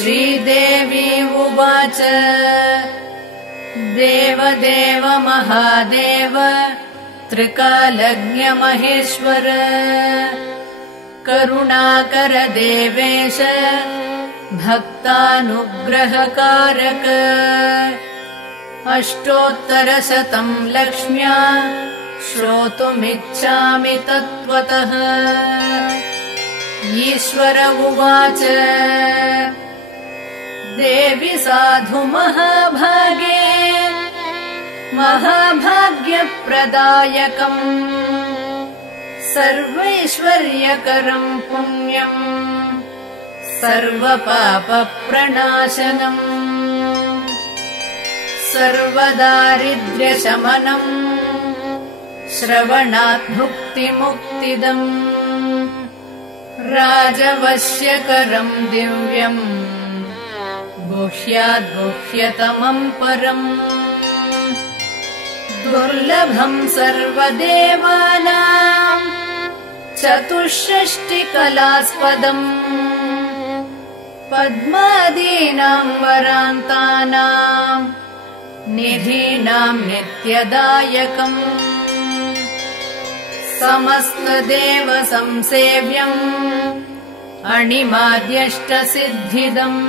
श्रीदेवी उवाच देवदेव महादेव त्रिकालज्ञ महेश्वर करुणाकर देवेश भक्तानुग्रहकारक अष्टोत्तरशतं लक्ष्म्या श्रोतुमिच्छामि तत्त्वतः। ईश्वर उवाच देवि साधु महाभागे महाभाग्यप्रदायकम् सर्वैश्वर्यकरं पुण्यम् सर्वपापप्रणाशनम् सर्वदारिद्र्यशमनम् श्रवणात् भुक्तिमुक्तिदम् राजवश्यकरम् दिव्यम् गुह्याद्गुह्यतमम् परम् दुर्लभम् सर्वदेवानाम् चतुष्षष्टिकलास्पदम् पद्मादीनाम् वरान्तानाम् निधीनाम् नित्यदायकम् समस्तदेव संसेव्यम् अणिमाद्यष्टसिद्धिदम्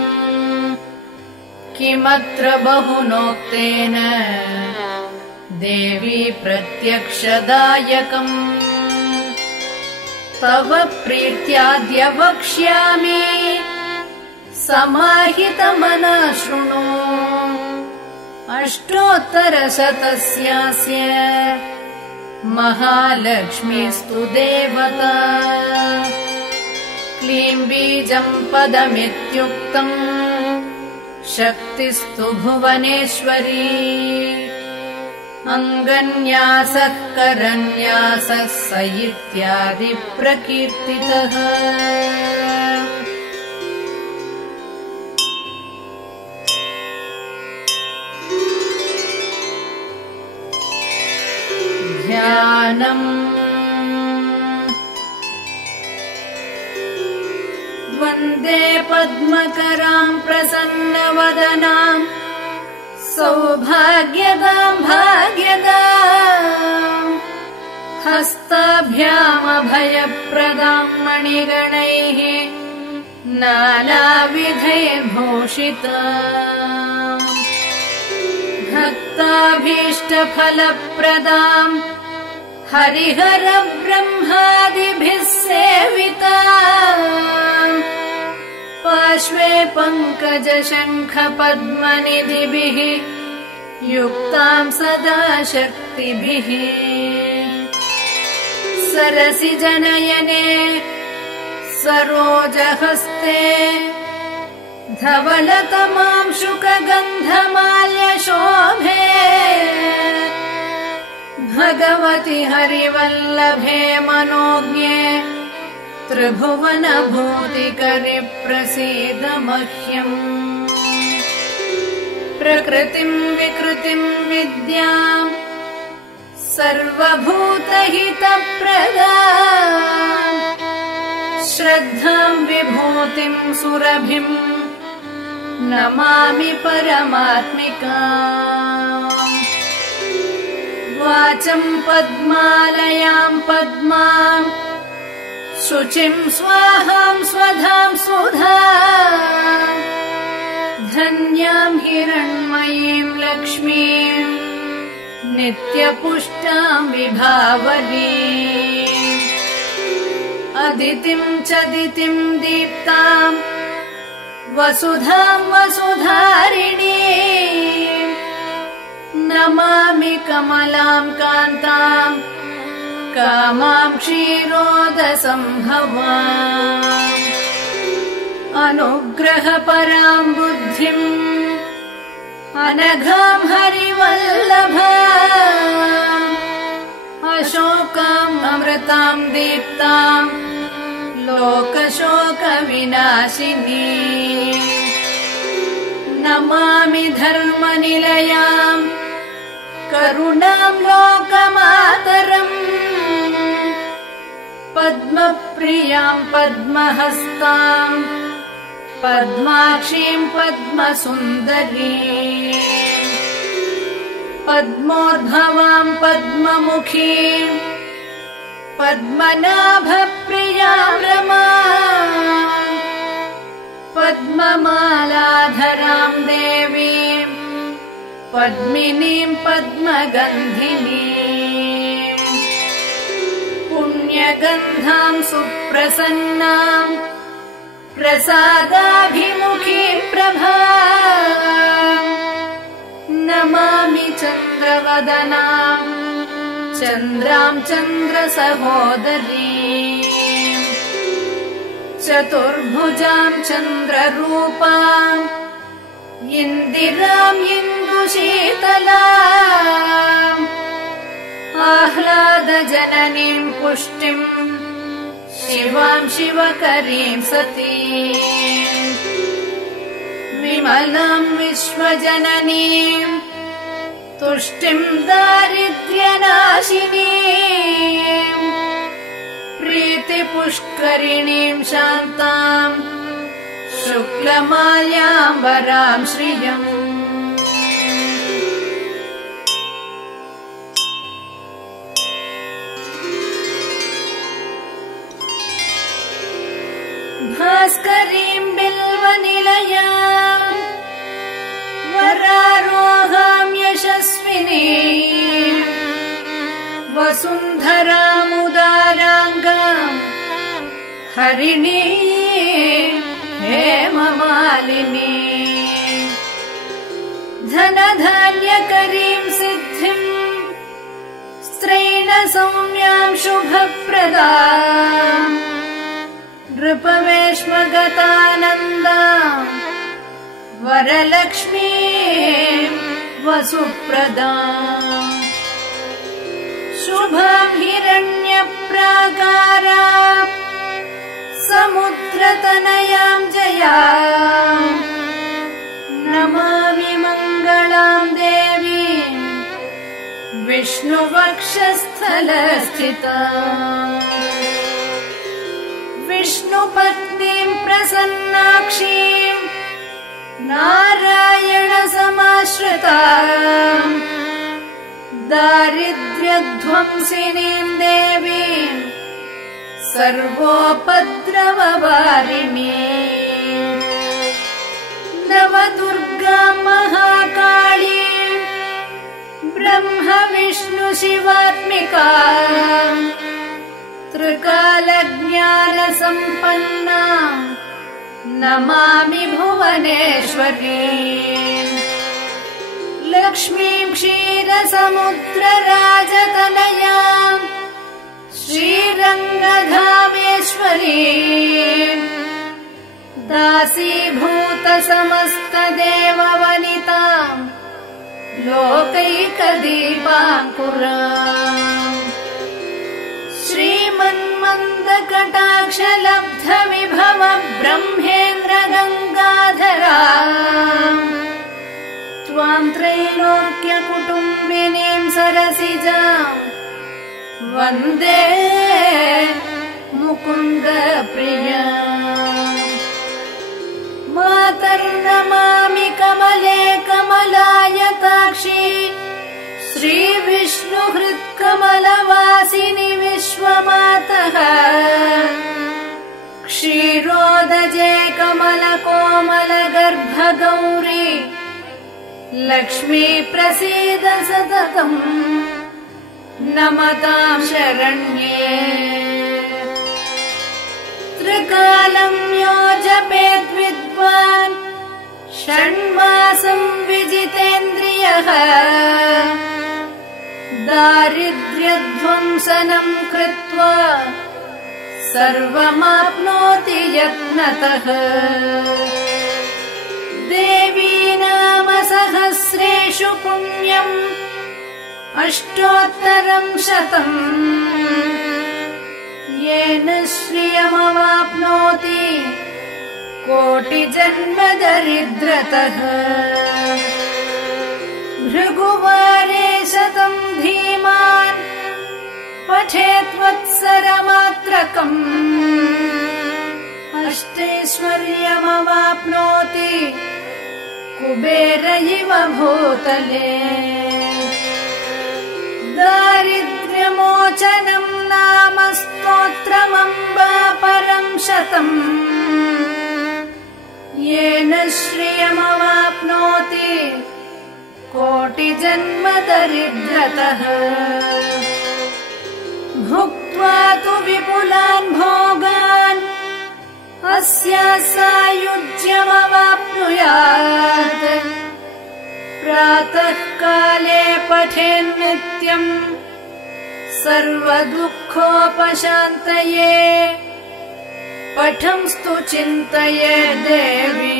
किमत्र बहुनोक्तेन देवी प्रत्यक्षदायकम् तव प्रीत्याद्य वक्ष्यामि समाहितमनः शृणु अष्टोत्तरशतस्यास्य महालक्ष्मीस्तु देवता क्लीं बीजम् पदमित्युक्तम् शक्तिस्तु भुवनेश्वरी अङ्गन्यासः करन्यासः स इत्यादि प्रकीर्तितः। ध्यानम् वन्दे पद्मकराम् प्रसन्नवदनाम् सौभाग्यदाम् भाग्यदाम् हस्ताभ्यामभयप्रदाम् मणिगणैः नानाविधैर्भूषिताम् भक्ताभीष्टफलप्रदाम् हरिहर ब्रह्मादिभिः सेविताम् पार्श्वे पङ्कजशङ्खपद्मनिधिभिः युक्ताम् सदा शक्तिभिः सरसिजनयने सरोजहस्ते धवलतमाम् शुकगन्धमाल्यशोभे भगवति हरिवल्लभे मनोज्ञे त्रिभुवनभूतिकरि प्रसीद मह्यम् प्रकृतिम् विकृतिम् विद्याम् सर्वभूतहितप्रदाम् श्रद्धाम् विभूतिम् सुरभिम् नमामि परमात्मिकाम् वाचम् पद्मालयाम् पद्माम् शुचिम् स्वाहाम् स्वधाम् सुधाम् धन्याम् हिरण्मयीम् लक्ष्मीम् नित्यपुष्टाम् विभावरीम् अदितिम् चदितिम् दीप्ताम् वसुधाम् वसुधारिणीम् नमामि कमलाम् कान्ताम् कामाम् क्षीरोदसम्भवाम् अनुग्रहपराम् बुद्धिम् अनघाम् हरिवल्लभाम् अशोकाम् अमृताम् दीप्ताम् लोकशोकविनाशिनी नमामि धर्मनिलयाम् करुणाम् लोकमातरम् पद्मप्रियाम् पद्महस्ताम् पद्माक्षीम् पद्मसुन्दरीम् पद्मोद्भवाम् पद्ममुखीम् पद्मनाभप्रियाम् रमाम् पद्ममालाधराम् देवीम् पद्मिनीम् पद्मगन्धिनीम् पुण्यगन्धाम् सुप्रसन्नाम् प्रसादाभिमुखीम् प्रभाम् नमामि चन्द्रवदनाम् चन्द्राम् चन्द्रसहोदरीम् चतुर्भुजाम् चन्द्ररूपाम् इन्दिराम् इन्दुशीतलाम् आह्लादजननीम् पुष्टिम् शिवाम् शिवकरीम् सतीम् विमलाम् विश्वजननीम् तुष्टिम् दारिद्र्यनाशिनीम् प्रीतिपुष्करिणीम् शान्ताम् शुक्लमाल्याम्बराम् श्रियम् भास्करीम् बिल्वनिलयाम् वरारोहाम् यशस्विनीम् वसुन्धरामुदाराङ्गाम् हरिणीम् हेममालिनी धनधान्यकरीम् सिद्धिम् स्त्रैणसौम्याम् शुभप्रदाम् नृपवेश्मगतानन्दाम् वरलक्ष्मीम् वसुप्रदाम् शुभाम् हिरण्यप्राकाराम् समुद्रतनयाम् जयाम् नमामि मङ्गलाम् देवीम् विष्णुवक्षस्थलस्थिताम् विष्णुपत्नीम् प्रसन्नाक्षीम् नारायणसमाश्रिताम् दारिद्र्यध्वंसिनीम् देवीम् सर्वोपद्रववारिणी नवदुर्गाम् महाकाळीम् ब्रह्म विष्णु शिवात्मिकाम् त्रिकालज्ञानसम्पन्नाम् नमामि भुवनेश्वरीम् लक्ष्मीम् क्षीरसमुद्रराजतनयाम् श्रीरङ्गधामेश्वरीम् दासीभूतसमस्तदेववनिताम् लोकैकदीपाङ्कुराम् श्रीमन्मन्दकटाक्षलब्धविभव ब्रह्मेन्द्र गङ्गाधराम् त्वाम् त्रैलोक्यकुटुम्बिनीम् सरसिजाम् वन्दे मुकुन्दप्रिया मातर्नमामि कमले कमलायताक्षी श्रीविष्णुहृत्कमलवासिनि विश्वमातः क्षीरोदजे कमलकोमलगर्भगौरी लक्ष्मी प्रसीद सततम् नमताम् शरण्ये त्रिकालम् यो जपेत् विद्वान् षण्मासम् विजितेन्द्रियः दारिद्र्यध्वंसनम् कृत्वा सर्वमाप्नोति यत्नतः देवी नाम सहस्रेषु पुण्यम् अष्टोत्तरम् शतम् येन श्रियमवाप्नोति कोटिजन्म दरिद्रतः भृगुवारे शतम् धीमान् पठेत् वत्सरमात्रकम् अष्टैश्वर्यमवाप्नोति कुबेर इव भूतले दारिद्र्यमोचनम् नाम स्तोत्रमम्बा परम् शतम् येन श्रियमवाप्नोति कोटिजन्म दरिद्रतः भुक्त्वा तु विपुलान् भोगान् अस्या सायुज्यमवाप्नुयात् प्रातः काले पठेन्नित्यम् सर्वदुःखोपशान्तये पठंस्तु चिन्तये देवी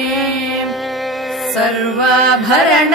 सर्वाभरणभूषिता